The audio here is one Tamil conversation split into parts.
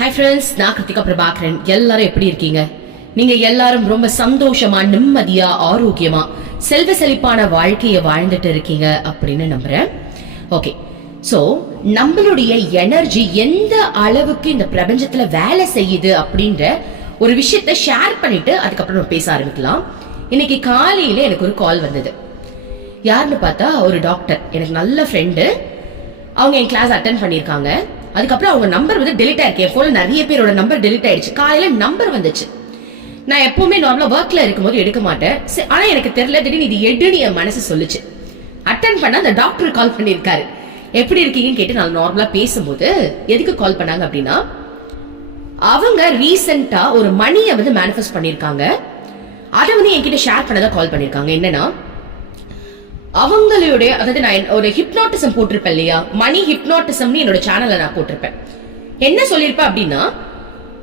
ஹாய் ஃப்ரெண்ட்ஸ் நான் கிருத்திகா பிரபாகரன். எல்லாரும் எப்படி இருக்கீங்க? நீங்க எல்லாரும் ரொம்ப சந்தோஷமா நிம்மதியா ஆரோக்கியமா செல்வ செழிப்பான வாழ்க்கையை வாழ்ந்துட்டு இருக்கீங்க அப்படின்னு நம்புறேன். ஓகே ஸோ நம்மளுடைய எனர்ஜி எந்த அளவுக்கு இந்த பிரபஞ்சத்துல வேலை செய்யுது அப்படின்ற ஒரு விஷயத்த ஷேர் பண்ணிட்டு அதுக்கப்புறம் நம்ம பேச ஆரம்பிக்கலாம். இன்னைக்கு காலையில எனக்கு ஒரு கால் வந்தது. யாருன்னு பார்த்தா ஒரு டாக்டர் எனக்கு நல்ல ஃப்ரெண்டு அவங்க என் கிளாஸ் அட்டன் பண்ணியிருக்காங்க. அதுக்கப்புறம் அவங்க நம்பர் வந்து டெலிட் ஆயிருக்கு. என் நிறைய பேரோட நம்பர் டெலிட் ஆயிடுச்சு. காலையில நம்பர் வந்துச்சு. நான் எப்பவுமே நார்மலா ஒர்க்ல இருக்கும்போது எடுக்க மாட்டேன். சரி, ஆனா எனக்கு தெரியல திடீர்னு இது எடுன்னு என் மனசு சொல்லுச்சு. அட்டன் பண்ண அந்த டாக்டர் கால் பண்ணியிருக்காரு. எப்படி இருக்கீங்கன்னு கேட்டு நான் நார்மலா பேசும்போது எதுக்கு கால் பண்ணாங்க அப்படின்னா அவங்க ரீசெண்டா ஒரு மணியை வந்து மேனிஃபெஸ்ட் பண்ணியிருக்காங்க. அதை வந்து என்கிட்ட ஷேர் பண்ணதான் கால் பண்ணியிருக்காங்க. என்னன்னா அவங்களுடைய அதாவது நான் ஒரு ஹிப்னாட்டிசம் போட்டிருப்பேன் இல்லையா? மணி ஹிப்னாட்டிசம்னு என்னோட சேனல்ல நான் போட்டிருப்பேன். என்ன சொல்லியிருப்பேன் அப்படின்னா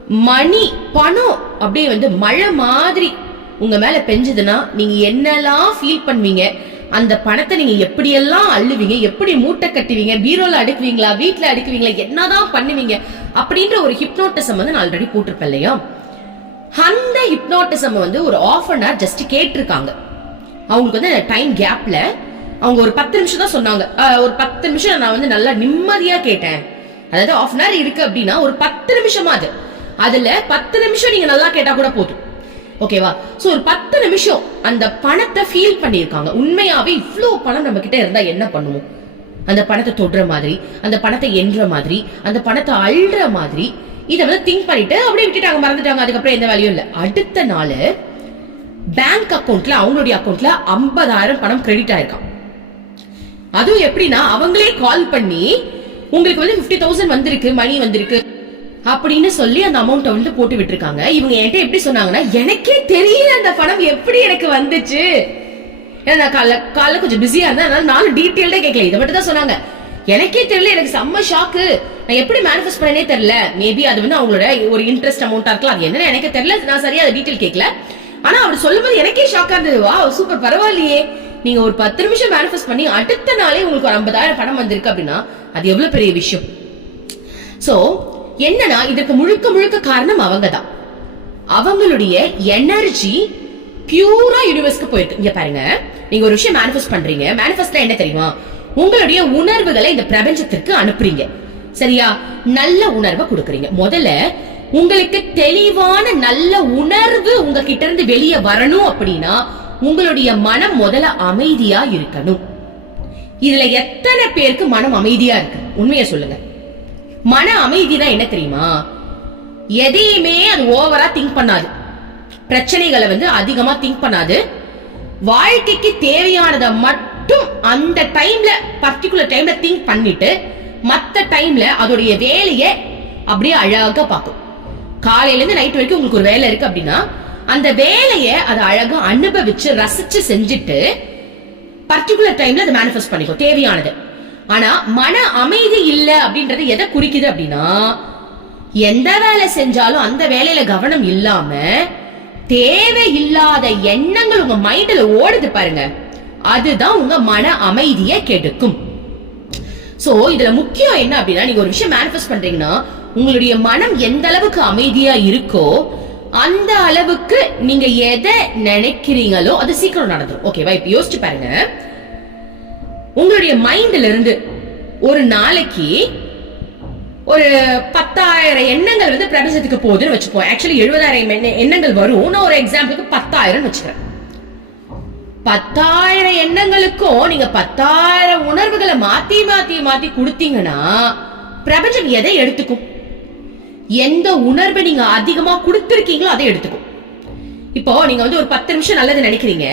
மணி பணம் அப்படியே வந்து மழை மாதிரி உங்க மேல பெஞ்சதுன்னா நீங்க என்னெல்லாம் ஃபீல் பண்ணுவீங்க? அந்த பணத்தை நீங்க எப்படியெல்லாம் அள்ளுவீங்க? எப்படி மூட்டை கட்டுவீங்க? பீரோல அடுக்குவீங்களா? வீட்டுல அடுக்குவீங்களா? என்னதான் பண்ணுவீங்க? அப்படின்ற ஒரு ஹிப்னோட்டிசம் வந்து நான் ஆல்ரெடி போட்டிருப்பேன் இல்லையா? அந்த ஹிப்னோட்டிசம் வந்து ஒரு ஆஃப் அன் ஹவர் ஜஸ்ட் கேட்டிருக்காங்க. அவங்களுக்கு வந்து டைம் கேப்ல அவங்க ஒரு பத்து நிமிஷம் தான் சொன்னாங்க. ஒரு பத்து நிமிஷம் நான் வந்து நல்லா நிம்மதியா கேட்டேன். அதாவது ஆஃப் அன் ஹவர் இருக்கு அப்படின்னா ஒரு பத்து நிமிஷமா அது. அதுல பத்து நிமிஷம் நீங்க நல்லா கேட்டா கூட போதும். ஓகேவா சோ ஒரு பத்து நிமிஷம் அந்த பணத்தை ஃபீல் பண்ணியிருக்காங்க. உண்மையாவே இவ்வளோ பணம் நம்ம கிட்ட இருந்தா என்ன பண்ணுவோம்? அந்த பணத்தை தொடுற மாதிரி அந்த பணத்தை என்ற மாதிரி அந்த பணத்தை அள்ளுற மாதிரி இதை வந்து திங்க் பண்ணிட்டு அப்படியே விட்டுட்டாங்க மறந்துட்டாங்க. அதுக்கப்புறம் எந்த வேலையும் இல்லை. அடுத்த நாள் பேங்க் அக்கௌண்ட்ல அவங்களுடைய அக்கௌண்ட்ல ஐம்பதாயிரம் பணம் கிரெடிட் ஆயிருக்கான் அதுவும் எப்படின்னா அவங்களே கால் பண்ணி உங்களுக்கு வந்து பிப்டி தௌசண்ட் வந்திருக்கு மணி வந்திருக்கு அப்படின்னு சொல்லி அந்த அமௌண்ட்டை வந்து போட்டு விட்டுருக்காங்க. இவங்க என்கிட்ட எப்படி சொன்னாங்கன்னா எனக்கே தெரியல அந்த பணம் எப்படி எனக்கு வந்துச்சு. ஏன்னா நான் காலைல காலைல கொஞ்சம் பிஸியா இருந்தேன் அதனால நானும் டீட்டெயில்டா கேட்கல. இதை மட்டும் தான் சொன்னாங்க. எனக்கே தெரியல எனக்கு செம்ம ஷாக்கு நான் எப்படி மேனிஃபெஸ்ட் பண்ணனே தெரியல. மேபி அது வந்து அவங்களோட ஒரு இன்ட்ரெஸ்ட் அமௌண்ட்டா இருக்கலாம். அது என்னன்னு எனக்கு தெரியல. நான் சரியா அதை டீட்டெயில் கேட்கல. ஆனா அவர் சொல்லும்போது எனக்கே ஷாக்கா இருந்தது. வா சூப்பர் பரவாயில்லையே. நீங்க ஒரு பத்து நிமிஷம் மேனிஃபெஸ்ட் பண்ணி அடுத்த நாளே உங்களுக்கு ஒரு ஐம்பதாயிரம் பணம் வந்திருக்கு அப்படின்னா அது எவ்வளவு பெரிய விஷயம்? சோ என்னன்னா இதற்கு முழுக்க முழுக்க காரணம் அவங்க தான் அவங்களுடைய எனர்ஜி பியூரா யூனிவர்ஸ்க்கு போயிருக்கு. இங்க பாருங்க. நீங்க ஒரு விஷயம் மேனிஃபெஸ்ட் பண்றீங்க. மேனிஃபெஸ்ட்ல என்ன தெரியுமா? உங்களுடைய உணர்வுகளை இந்த பிரபஞ்சத்திற்கு அனுப்புறீங்க. சரியா? நல்ல உணர்வை கொடுக்குறீங்க. முதல்ல உங்களுக்கு தெளிவான நல்ல உணர்வு உங்ககிட்ட இருந்து வெளியே வரணும் அப்படின்னா உங்களுடைய மனம் முதல்ல அமைதியா இருக்கணும். இதுல எத்தனை பேருக்கு மனம் அமைதியா இருக்கு? உண்மையை சொல்லுங்க. மன அமைதினா என்ன தெரியுமா? எதையுமே அது ஓவரா திங்க் பண்ணாது. பிரச்சனைகளை வந்து அதிகமா திங்க் பண்ணாது. வாழ்க்கைக்கு தேவையானதை மட்டும் அந்த டைம்ல பர்டிகுலர் டைம்ல திங்க் பண்ணிட்டு மற்ற டைம்ல அதோடைய வேலையை அப்படியே அழகா பார்க்கும். காலையிலேருந்து நைட் வரைக்கும் உங்களுக்கு ஒரு வேலை இருக்கு அப்படின்னா அந்த வேலையை அதை அழகா அனுபவிச்சு ரசிச்சு செஞ்சுட்டு பர்டிகுலர் டைம்ல அதை மேனிஃபெஸ்ட் பண்ணிக்கோ. தேவையானது. ஆனா மன அமைதி இல்ல அப்படின்றது எதை குறிக்குது அப்படின்னா எந்த வேலை செஞ்சாலும் அந்த வேலையில கவனம் இல்லாம தேவையில்லாத எண்ணங்கள் உங்க மைண்ட்ல ஓடுது பாருங்க. அதுதான் உங்க மன அமைதியை கெடுக்கும். சோ இதுல முக்கியம் என்ன அப்படின்னா நீங்க ஒரு விஷயம் மேனிஃபெஸ்ட் பண்றீங்கன்னா உங்களுடைய மனம் எந்த அளவுக்கு அமைதியா இருக்கோ அந்த அளவுக்கு நீங்க எதை நினைக்கிறீங்களோ அது சீக்கிரம் நடந்துடும் ஓகேவா இப்ப யோசிச்சு பாருங்க. உங்களுடைய மைண்ட்ல இருந்து ஒரு நாளைக்கு ஒரு பத்தாயிரம் எண்ணங்கள் வந்து பிரபஞ்சத்துக்கு போகுதுன்னு வச்சுப்போம் ஆக்சுவலி எழுபதாயிரம் எண்ணங்கள் வரும். நான் ஒரு எக்ஸாம்பிளுக்கு பத்தாயிரம் வச்சுக்கிறேன். பத்தாயிரம் எண்ணங்களுக்கும் நீங்க பத்தாயிரம் உணர்வுகளை மாத்தி மாத்தி மாத்தி கொடுத்தீங்கன்னா பிரபஞ்சம் எதை எடுத்துக்கும்? எந்த உணர்வை நீங்க அதிகமா கொடுத்துருக்கீங்களோ அதை எடுத்துக்கும் இப்போ நீங்க வந்து ஒரு பத்து நிமிஷம் நல்லது நினைக்கிறீங்க.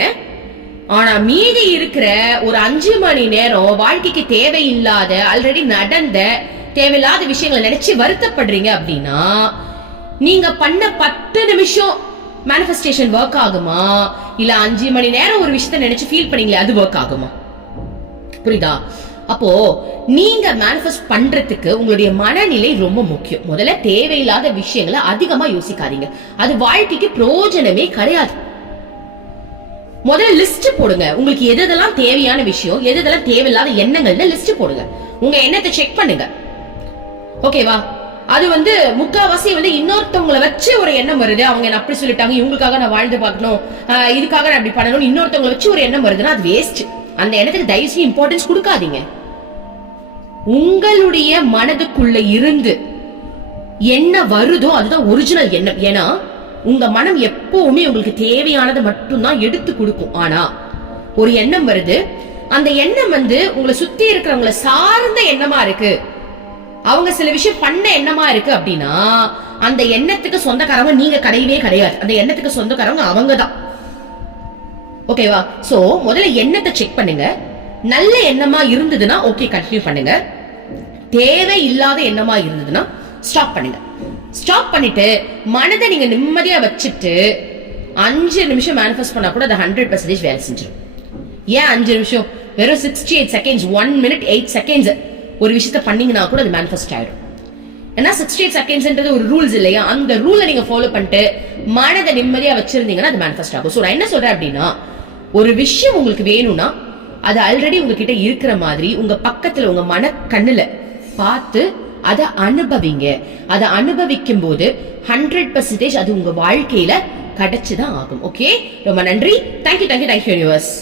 ஆனா மீதி இருக்கிற ஒரு அஞ்சு மணி நேரம் வாழ்க்கைக்கு தேவையில்லாத ஆல்ரெடி நடந்த தேவையில்லாத விஷயங்களை நினைச்சு வருத்தப்படுறீங்க அப்படின்னா நீங்க பண்ண பத்து நிமிஷம் மேனிஃபெஸ்டேஷன் ஒர்க் ஆகுமா? இல்ல அஞ்சு மணி நேரம் ஒரு விஷயத்த நினைச்சு ஃபீல் பண்ணீங்களே அது ஒர்க் ஆகுமா? புரியுதா? அப்போ நீங்க மேனிஃபெஸ்ட் பண்றதுக்கு உங்களுடைய மனநிலை ரொம்ப முக்கியம். முதல்ல தேவையில்லாத விஷயங்களை அதிகமா யோசிக்காதீங்க. அது வாழ்க்கைக்கு பிரயோஜனமே கிடையாது. முதல்ல லிஸ்ட் போடுங்க. உங்களுக்கு எது எதெல்லாம் தேவையான விஷயம் எது எதெல்லாம் தேவையில்லாத எண்ணங்கள்னு லிஸ்ட் போடுங்க. உங்க எண்ணத்தை செக் பண்ணுங்க. ஓகேவா அது வந்து முக்காவாசி வந்து இன்னொருத்தவங்கள வச்சு ஒரு எண்ணம் வருது. அவங்க என்ன அப்படி சொல்லிட்டாங்க? இவங்களுக்காக நான் வாழ்ந்து பார்க்கணும். இதுக்காக நான் அப்படி பண்ணணும் இன்னொருத்தவங்களை வச்சு ஒரு எண்ணம் வருதுன்னா அது வேஸ்ட் அந்த எண்ணத்துக்கு தயவு இம்பார்ட்டன்ஸ் கொடுக்காதீங்க. உங்களுடைய மனதுக்குள்ள இருந்து என்ன வருதோ அதுதான் ஒரிஜினல் எண்ணம். ஏன்னா உங்க மனம் எப்பவுமே உங்களுக்கு தேவையானதை மட்டும்தான் எடுத்து கொடுக்கும். ஆனா ஒரு எண்ணம் வருது. அந்த எண்ணம் வந்து உங்களை சுத்தி இருக்கிறவங்கள சார்ந்த எண்ணமா இருக்கு. அவங்க சில விஷயம் பண்ண எண்ணமா இருக்கு அப்படின்னா அந்த எண்ணத்துக்கு சொந்தக்காரங்க நீங்க கிடையவே கிடையாது. அந்த எண்ணத்துக்கு சொந்தக்காரங்க அவங்க தான் ஓகேவா சோ முதல்ல எண்ணத்தை செக் பண்ணுங்க. நல்ல எண்ணமா இருந்ததுன்னா ஓகே கண்டினியூ பண்ணுங்க. தேவை இல்லாத எண்ணமா இருந்ததுன்னா ஸ்டாப் பண்ணுங்க. ஸ்டாப் பண்ணிட்டு மனதை நீங்க நிம்மதியா வச்சுட்டு அஞ்சு நிமிஷம் மேனிஃபெஸ்ட் பண்ணா கூட அது ஹண்ட்ரட் பர்சன்டேஜ் வேலை செஞ்சிடும் ஏன் அஞ்சு நிமிஷம்? வெறும் sixty eight seconds one minute eight seconds ஒரு விஷயத்த பண்ணீங்கன்னா கூட அது மேனிஃபெஸ்ட் ஆயிடும் ஏன்னா சிக்ஸ்டி எயிட் செகண்ட்ஸ்ன்றது ஒரு ரூல்ஸ் இல்லையா? அந்த ரூலை நீங்க ஃபாலோ பண்ணிட்டு மனதை நிம்மதியா வச்சிருந்தீங்கன்னா அது மேனிஃபெஸ்ட் ஆகும். ஸோ நான் என்ன சொல்றேன் அப்படின்னா ஒரு விஷயம் உங்களுக்கு வேணும்னா அது ஆல்ரெடி உங்ககிட்ட இருக்கிற மாதிரி உங்க பக்கத்துல உங்க மன கண்ணுல பார்த்து அதை அனுபவிங்க. அதை அனுபவிக்கும் போது ஹண்ட்ரட் பர்சன்டேஜ் அது உங்க வாழ்க்கையில கிடைச்சுதான் ஆகும். ஓகே ரொம்ப நன்றி. Thank you thank you thank you universe